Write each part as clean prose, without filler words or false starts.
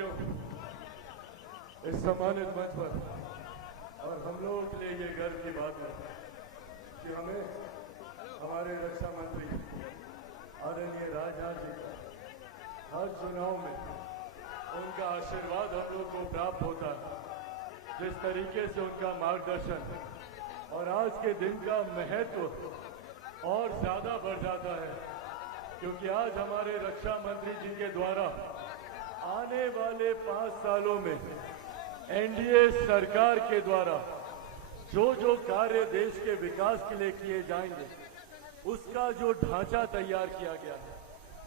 साथियों, इस सम्मानित मंच पर और हम लोगों के लिए ये गर्व की बात है कि हमें हमारे रक्षा मंत्री आदरणीय राजनाथ जी का हर चुनाव में उनका आशीर्वाद हम लोग को प्राप्त होता है। जिस तरीके से उनका मार्गदर्शन और आज के दिन का महत्व और ज्यादा बढ़ जाता है, क्योंकि आज हमारे रक्षा मंत्री जी के द्वारा आने वाले 5 सालों में एनडीए सरकार के द्वारा जो कार्य देश के विकास के लिए किए जाएंगे, उसका जो ढांचा तैयार किया गया है,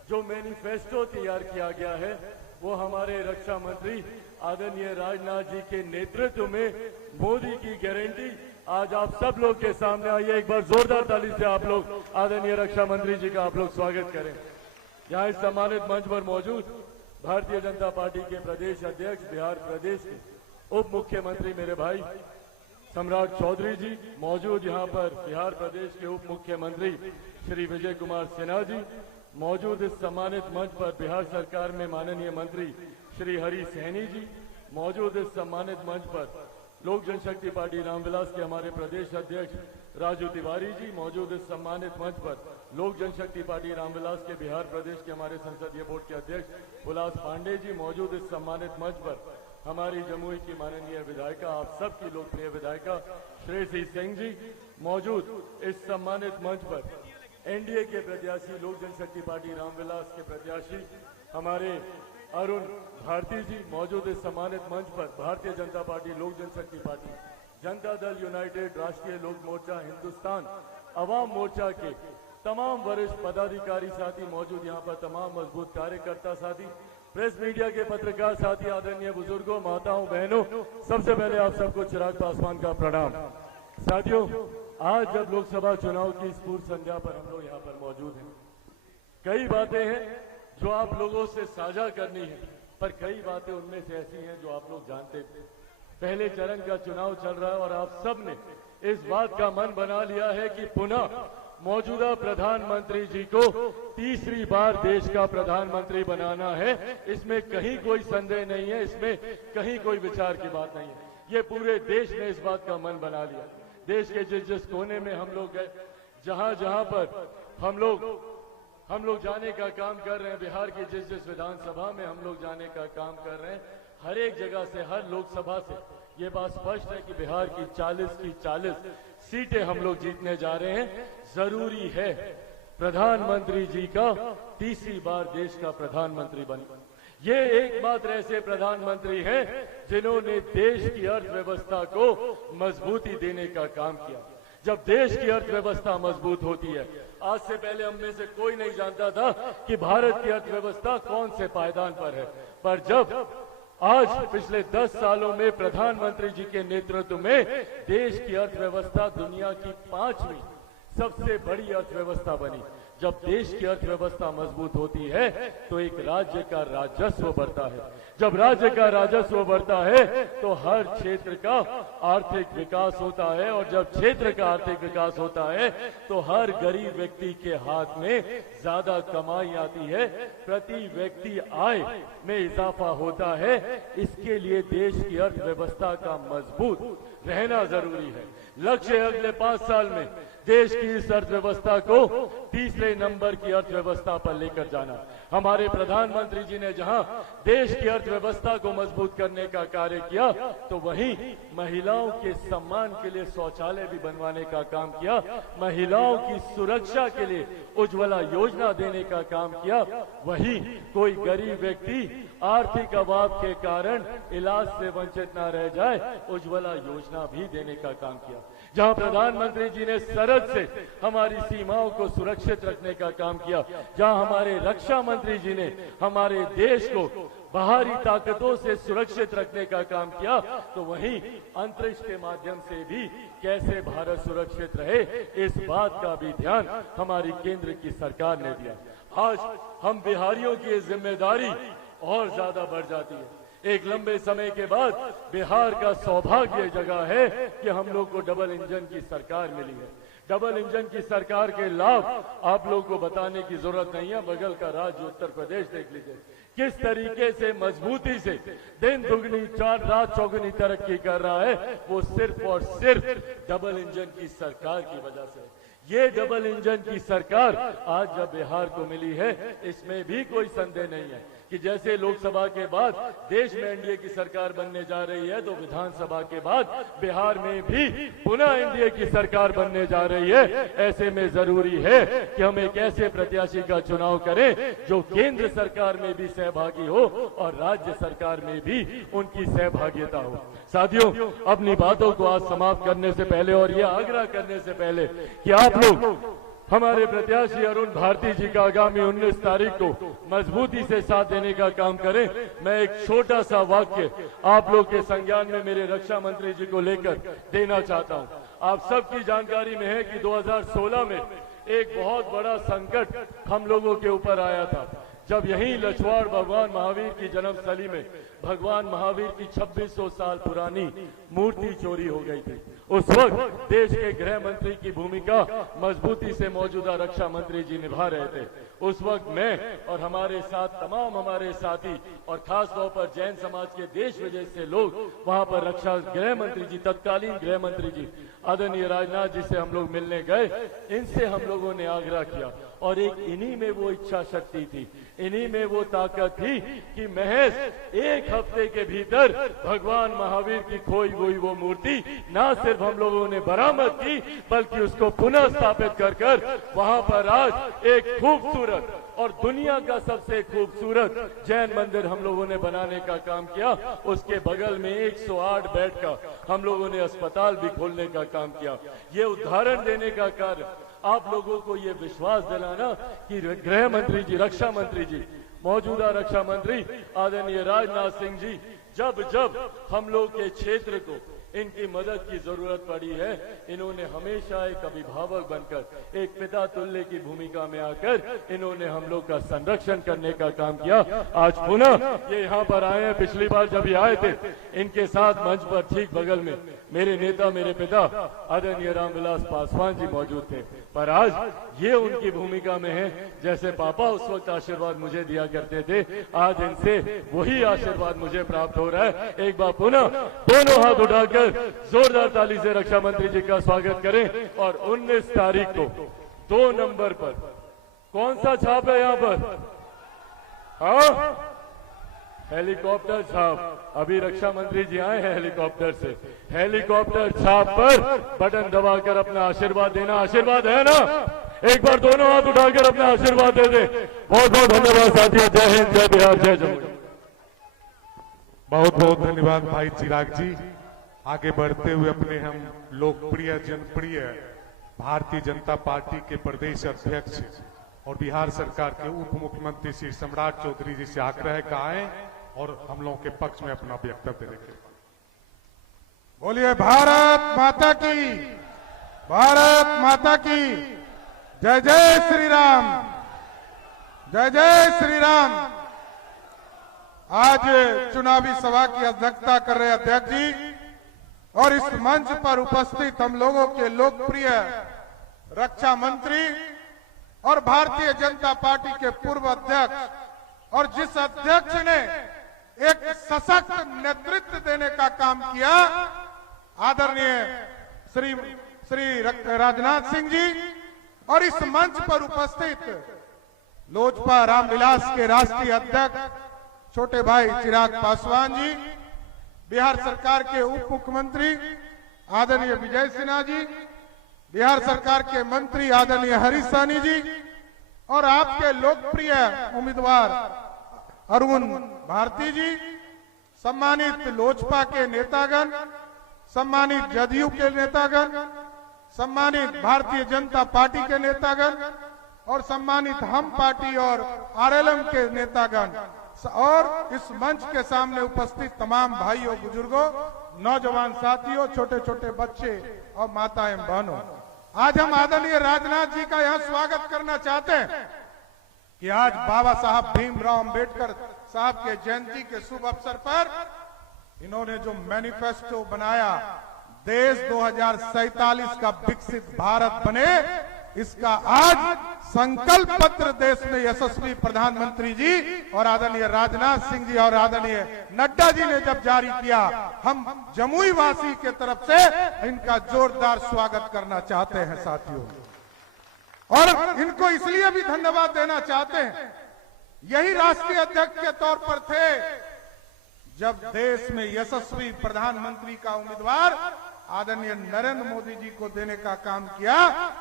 जो मैनिफेस्टो तैयार किया गया है, वो हमारे रक्षा मंत्री आदरणीय राजनाथ जी के नेतृत्व में मोदी की गारंटी आज आप सब लोग के सामने आई है। एक बार जोरदार ताली से आप लोग आदरणीय रक्षा मंत्री जी का आप लोग स्वागत करें। यहाँ इस सम्मानित मंच पर मौजूद भारतीय जनता पार्टी के प्रदेश अध्यक्ष, बिहार प्रदेश के उप मुख्यमंत्री मेरे भाई सम्राट चौधरी जी मौजूद, यहाँ पर बिहार प्रदेश के उप मुख्यमंत्री श्री विजय कुमार सिन्हा जी मौजूद। इस सम्मानित मंच पर बिहार सरकार में माननीय मंत्री श्री हरि सहनी जी मौजूद। इस सम्मानित मंच पर लोक जनशक्ति पार्टी रामविलास के हमारे प्रदेश अध्यक्ष राजू तिवारी जी मौजूद। इस सम्मानित मंच पर लोक जनशक्ति पार्टी रामविलास के बिहार प्रदेश के हमारे संसदीय बोर्ड के अध्यक्ष हुलास पांडे जी मौजूद। इस सम्मानित मंच पर हमारी जमुई की माननीय विधायिका, आप सबकी लोकप्रिय विधायिका श्रेयसी सिंह जी मौजूद। इस सम्मानित मंच पर एनडीए के प्रत्याशी, लोक जनशक्ति पार्टी रामविलास के प्रत्याशी हमारे अरुण भारती जी मौजूद। इस सम्मानित मंच पर भारतीय जनता पार्टी, लोक जनशक्ति पार्टी, जनता दल यूनाइटेड, राष्ट्रीय लोक मोर्चा, हिंदुस्तान अवाम मोर्चा के तमाम वरिष्ठ पदाधिकारी साथी मौजूद। यहाँ पर तमाम मजबूत कार्यकर्ता साथी, प्रेस मीडिया के पत्रकार साथी, आदरणीय बुजुर्गों, माताओं, बहनों, सबसे पहले आप सबको चिराग पासवान का प्रणाम। साथियों, आज जब लोकसभा चुनाव की इस पूर्व संध्या पर हम लोग यहाँ पर मौजूद हैं, कई बातें हैं जो आप लोगों से साझा करनी है, पर कई बातें उनमें से ऐसी हैं जो आप लोग जानते थे। पहले चरण का चुनाव चल रहा है और आप सब ने इस बात का मन बना लिया है कि पुनः मौजूदा प्रधानमंत्री जी को तीसरी बार देश का प्रधानमंत्री बनाना है। इसमें कहीं कोई संदेह नहीं है, इसमें कहीं कोई विचार की बात नहीं है। ये पूरे देश ने इस बात का मन बना लिया। देश के जिस कोने में हम लोग गए, जहां जहां पर हम लोग जाने का काम कर रहे हैं, बिहार की जिस विधानसभा में हम लोग जाने का काम कर रहे हैं, हर एक जगह से, हर लोकसभा से ये बात स्पष्ट है कि बिहार की 40 की 40 सीटें हम लोग जीतने जा रहे हैं। जरूरी है प्रधानमंत्री जी का तीसरी बार देश का प्रधानमंत्री बने। ये एकमात्र ऐसे प्रधानमंत्री हैं जिन्होंने देश की अर्थव्यवस्था को मजबूती देने का काम किया। जब देश की अर्थव्यवस्था मजबूत होती है, आज से पहले हम में से कोई नहीं जानता था कि भारत की अर्थव्यवस्था कौन से पायदान पर है, पर जब आज पिछले 10 सालों में प्रधानमंत्री जी के नेतृत्व में देश की अर्थव्यवस्था दुनिया की 5वीं सबसे बड़ी अर्थव्यवस्था बनी। जब देश की अर्थव्यवस्था मजबूत होती है तो एक राज्य का राजस्व बढ़ता है। जब राज्य का राजस्व बढ़ता है तो हर क्षेत्र का आर्थिक विकास होता है, और जब क्षेत्र का आर्थिक विकास होता है तो हर गरीब व्यक्ति के हाथ में ज्यादा कमाई आती है, प्रति व्यक्ति आय में इजाफा होता है। इसके लिए देश की अर्थव्यवस्था का मजबूत रहना जरूरी है। लक्ष्य है अगले 5 साल में देश की इस अर्थव्यवस्था को तीसरे नंबर की अर्थव्यवस्था पर लेकर जाना। हमारे प्रधानमंत्री जी ने जहां देश की अर्थव्यवस्था को मजबूत करने का कार्य किया, तो वहीं महिलाओं के सम्मान के लिए शौचालय भी बनवाने का काम किया, महिलाओं की सुरक्षा के लिए उज्ज्वला योजना देने का काम किया। वहीं कोई गरीब व्यक्ति आर्थिक अभाव के कारण इलाज से वंचित न रह जाए, उज्ज्वला योजना भी देने का काम किया। जहां प्रधानमंत्री जी ने सरहद से हमारी सीमाओं को सुरक्षित रखने का काम किया, जहां हमारे रक्षा मंत्री जी ने हमारे देश को बाहरी ताकतों से सुरक्षित रखने का काम किया, तो वहीं अंतरिक्ष के माध्यम से भी कैसे भारत सुरक्षित रहे, इस बात का भी ध्यान हमारी केंद्र की सरकार ने दिया। आज हम बिहारियों की जिम्मेदारी और ज्यादा बढ़ जाती है। एक लंबे समय के बाद बिहार का सौभाग्य जगह है कि हम लोग को डबल इंजन की सरकार मिली है। डबल इंजन की सरकार के लाभ आप लोगों को बताने की जरूरत नहीं है। बगल का राज्य उत्तर प्रदेश देख लीजिए, किस तरीके से मजबूती से दिन दुगनी चार रात चौगुनी तरक्की कर रहा है, वो सिर्फ और सिर्फ डबल इंजन की सरकार की वजह से। ये डबल इंजन की सरकार आज जब बिहार को मिली है, इसमें भी कोई संदेह नहीं है कि जैसे लोकसभा के बाद देश में एनडीए की सरकार बनने जा रही है, तो विधानसभा के बाद बिहार में भी पुनः एनडीए की सरकार बनने जा रही है। ऐसे में जरूरी है कि हम एक ऐसे प्रत्याशी का चुनाव करें जो केंद्र सरकार में भी सहभागी हो और राज्य सरकार में भी उनकी सहभागिता हो। साथियों, अपनी बातों को आज समाप्त करने से पहले और यह आग्रह करने से पहले कि आप लोग हमारे प्रत्याशी अरुण भारती जी का आगामी 19 तारीख को मजबूती से साथ देने का काम करें। मैं एक छोटा सा वाक्य आप लोग के संज्ञान में मेरे रक्षा मंत्री जी को लेकर देना चाहता हूं। आप सबकी जानकारी में है कि 2016 में एक बहुत बड़ा संकट हम लोगों के ऊपर आया था, जब यहीं लछवाड़ भगवान महावीर की जन्मस्थली में भगवान महावीर की 2600 साल पुरानी मूर्ति चोरी हो गई थी। उस वक्त देश के गृह मंत्री की भूमिका मजबूती से मौजूदा रक्षा मंत्री जी निभा रहे थे। उस वक्त मैं और हमारे साथ तमाम हमारे साथी और खास तौर पर जैन समाज के देश विदेश से लोग वहां पर रक्षा गृह मंत्री जी, तत्कालीन गृह मंत्री जी आदरणीय राजनाथ जी से हम लोग मिलने गए। इनसे हम लोगों ने आग्रह किया और एक इन्हीं में वो इच्छा शक्ति थी, इन्हीं में वो ताकत थी कि महज एक हफ्ते के भीतर भगवान महावीर की खोई हुई वो मूर्ति न सिर्फ हम लोगों ने बरामद की, बल्कि उसको पुनः स्थापित कर वहां पर आज एक खूबसूरत और दुनिया का सबसे खूबसूरत जैन मंदिर हम लोगों ने बनाने का काम किया। उसके बगल में 108 बेड का हम लोगों ने अस्पताल भी खोलने का काम किया। ये उदाहरण देने का कार्य, आप लोगों को ये विश्वास दिलाना कि गृह मंत्री जी, रक्षा मंत्री जी, मौजूदा रक्षा मंत्री आदरणीय राजनाथ सिंह जी जब जब हम लोग के क्षेत्र को इनकी मदद की जरूरत पड़ी है, इन्होंने हमेशा एक अभिभावक बनकर, एक पिता तुल्य की भूमिका में आकर इन्होंने हम लोग का संरक्षण करने का काम किया। आज पुनः ये यहाँ पर आए हैं। पिछली बार जब ये आए थे, इनके साथ मंच पर ठीक बगल में मेरे नेता, मेरे पिता आदरणीय रामविलास पासवान जी मौजूद थे, पर आज ये उनकी भूमिका में है। जैसे पापा उस वक्त आशीर्वाद मुझे दिया करते थे, आज इनसे वही आशीर्वाद मुझे प्राप्त हो रहा है। एक बार पुनः दोनों हाथ उठाकर जोरदार ताली से रक्षा मंत्री जी का स्वागत करें। और 19 तारीख को 2 नंबर पर कौन सा छाप है यहाँ पर? हाँ, हेलीकॉप्टर छाप। अभी रक्षा मंत्री जी आए हैं हेलीकॉप्टर से। हेलीकॉप्टर छाप पर बटन दबाकर अपना आशीर्वाद देना। आशीर्वाद है ना? एक बार दोनों हाथ उठाकर अपना आशीर्वाद दे दे। बहुत बहुत धन्यवाद साथियों। जय हिंद, जय बिहार, जय जम्मू। बहुत बहुत धन्यवाद भाई चिराग जी। आगे बढ़ते हुए अपने हम लोकप्रिय जनप्रिय भारतीय जनता पार्टी के प्रदेश अध्यक्ष और बिहार सरकार के उप मुख्यमंत्री श्री सम्राट चौधरी जी से आग्रह का आए और हम लोगों के पक्ष में अपना वक्तव्य देने। बोलिए भारत माता की, भारत माता की जय। जय श्री राम, जय जय श्री राम। आज चुनावी सभा की अध्यक्षता कर रहे अध्यक्ष जी और इस मंच पर उपस्थित हम लोगों के लोकप्रिय रक्षा मंत्री और भारतीय जनता पार्टी के पूर्व अध्यक्ष, और जिस अध्यक्ष ने एक सशक्त नेतृत्व देने का काम किया, आदरणीय श्री राजनाथ सिंह जी, और इस मंच पर उपस्थित लोजपा रामविलास के राष्ट्रीय अध्यक्ष छोटे भाई चिराग पासवान जी, बिहार सरकार के उप मुख्यमंत्री आदरणीय विजय सिन्हा जी, बिहार सरकार के मंत्री आदरणीय हरीश सहनी जी, और आपके लोकप्रिय उम्मीदवार अरुण भारती जी, सम्मानित लोजपा के नेतागण, सम्मानित जदयू के नेतागण, सम्मानित भारतीय जनता पार्टी के नेतागण और सम्मानित हम पार्टी और आरएलएम के नेतागण, और इस मंच के सामने उपस्थित तमाम भाइयों, बुजुर्गों, नौजवान साथियों, छोटे छोटे बच्चे और माताएं बहनों, आज हम आदरणीय राजनाथ जी का यहाँ स्वागत करना चाहते हैं कि आज बाबा साहब भीमराव अंबेडकर साहब के जयंती के शुभ अवसर पर इन्होंने जो मैनिफेस्टो बनाया देश 2047 का विकसित भारत बने, इसका आज संकल्प पत्र देश में यशस्वी प्रधानमंत्री जी और आदरणीय राजनाथ सिंह जी और आदरणीय नड्डा जी ने जब जारी किया, हम जमुई वासी के तरफ से इनका जोरदार स्वागत करना चाहते हैं साथियों। और इनको इसलिए भी धन्यवाद देना चाहते हैं, यही राष्ट्रीय अध्यक्ष के तौर पर थे जब देश में यशस्वी प्रधानमंत्री का उम्मीदवार आदरणीय नरेंद्र मोदी जी को देने का काम किया।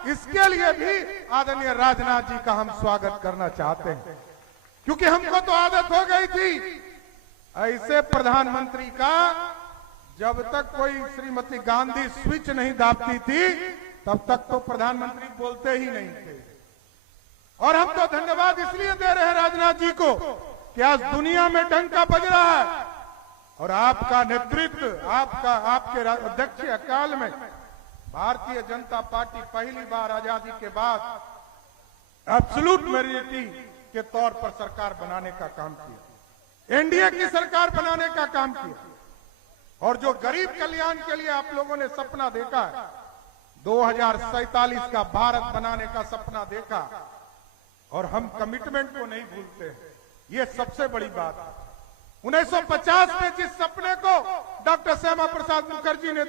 इसके लिए भी आदरणीय राजनाथ जी का हम स्वागत करना चाहते हैं, क्योंकि हमको तो आदत हो गई थी ऐसे प्रधानमंत्री का, जब तक कोई श्रीमती गांधी स्विच नहीं दाबती थी तब तक तो प्रधानमंत्री बोलते ही नहीं थे। और हम तो धन्यवाद इसलिए दे रहे हैं राजनाथ जी को कि आज दुनिया में डंका बज रहा है और आपका नेतृत्व, आपके अध्यक्षीय काल में भारतीय जनता पार्टी पहली बार आजादी के बाद एब्सोल्यूट मेजॉरिटी के तौर पर सरकार बनाने का काम किया, एनडीए की सरकार बनाने का काम किया। और जो गरीब कल्याण के लिए आप लोगों ने सपना देखा है, 2047 का भारत बनाने का सपना देखा, और हम कमिटमेंट को नहीं भूलते हैं, ये सबसे बड़ी बात है। 1950 में जिस सपने को डॉक्टर श्यामा प्रसाद मुखर्जी ने